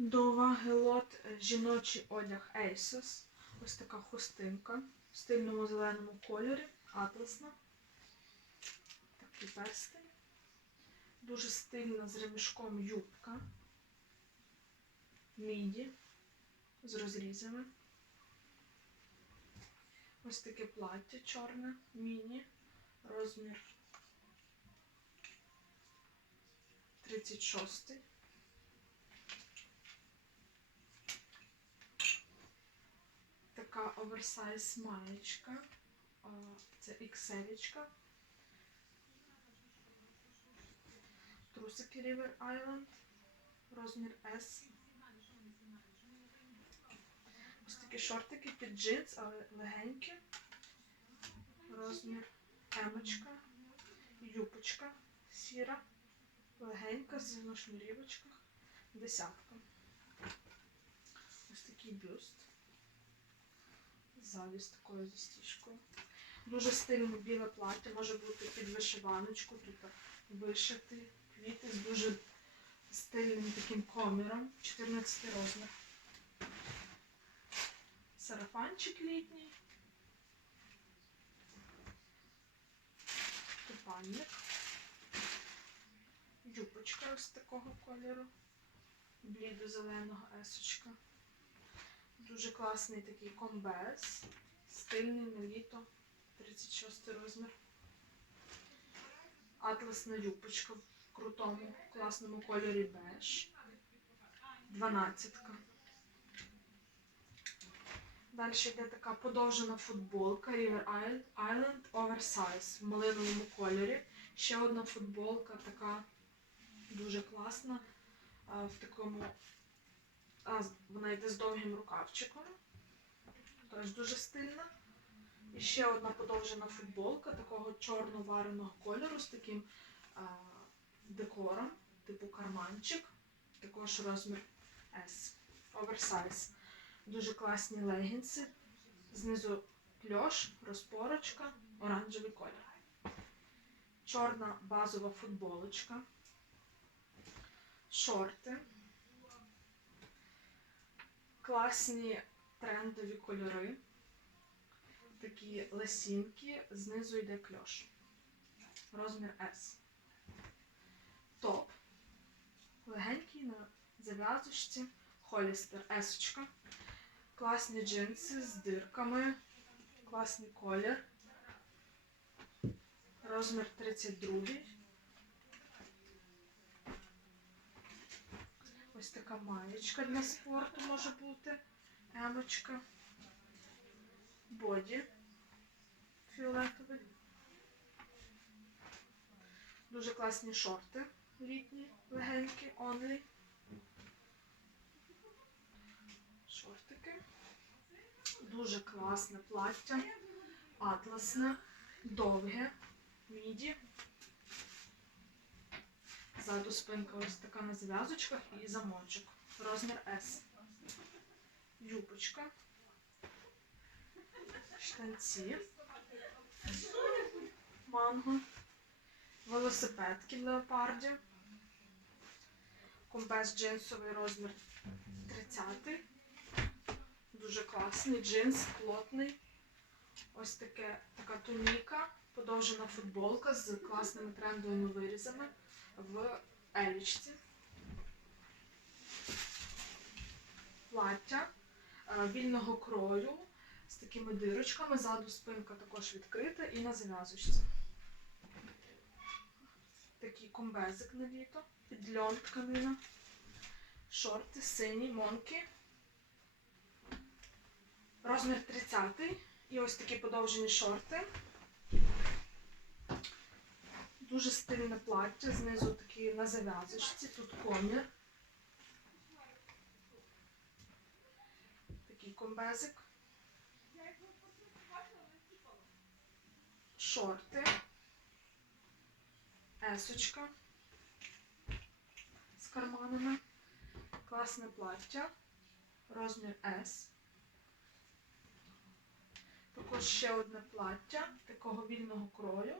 До уваги лот е, жіночий одяг ASOS. Ось така хустинка в стильному зеленому кольорі, атласна. Такий перстень. Дуже стильна з ремішком юбка. Міді з розрізами. Ось таке плаття чорне, міні, розмір 36. Така оверсайз маєчка. Це XL. Трусики River Island. Розмір S. Ось такі шортики під джинс, але легенькі. Розмір емочка. Юпочка сіра. Легенька з на шнурівочках. Десятка. Ось такий бюст. Ззаді з такою застіжкою. Дуже стильне біле плаття, може бути під вишиваночку, тут вишити квіти з дуже стильним таким коміром. 14 розмір. Сарафанчик літній. Купальник. Юбочка ось такого кольору. Блідо-зеленого есочка. Дуже класний такий комбез. Стильний на літо. 36 розмір. Атласна юбочка в крутому, класному кольорі беж. 12. Далі йде така подовжена футболка River Island Oversize в малиновому кольорі. Ще одна футболка така дуже класна. В такому а, вона йде з довгим рукавчиком. Теж дуже стильна. І ще одна подовжена футболка такого чорно-вареного кольору з таким а, декором, типу карманчик. Також розмір S. Оверсайз. Дуже класні легінси. Знизу кльош, розпорочка, оранжевий колір. Чорна базова футболочка. Шорти. Класні трендові кольори. Такі ласінки, знизу йде кльош. Розмір S. Топ. Легенький на зав'язочці. Холістер S. Класні джинси з дирками. Класний колір. Розмір 32. Ось така маєчка для спорту може бути. Емочка. Боді. Фіолетовий. Дуже класні шорти. Літні, легенькі, онлі. Шортики. Дуже класне плаття. Атласне, довге, міді. Ззаду спинка ось така на зв'язочках і замочок. Розмір S. Юбочка. Штанці. Манго. Велосипедки в леопарді. Комбез джинсовий розмір 30. Дуже класний джинс, плотний. Ось таке, така туніка, подовжена футболка з класними трендовими вирізами в елічці. Плаття е, вільного крою з такими дирочками. Ззаду спинка також відкрита і на зав'язочці. Такий комбезик на літо, під льон тканина. Шорти сині, монки. Розмір 30 і ось такі подовжені шорти. Дуже стильне плаття, знизу такі на зав'язочці, тут комір. Такий комбезик. Шорти. Есочка з карманами. Класне плаття. Розмір S. Також ще одне плаття такого вільного крою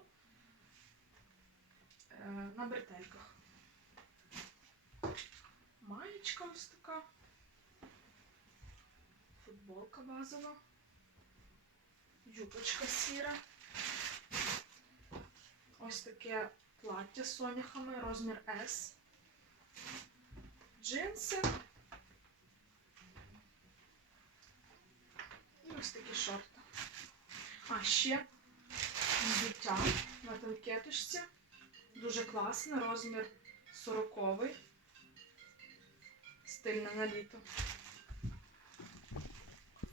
на бретельках. Маєчка ось така. Футболка базова. Юбочка сіра. Ось таке плаття з соняхами, розмір S. Джинси. І ось такі шорти. А ще взуття на танкеточці. Дуже класне, розмір 40 Стильне на літо.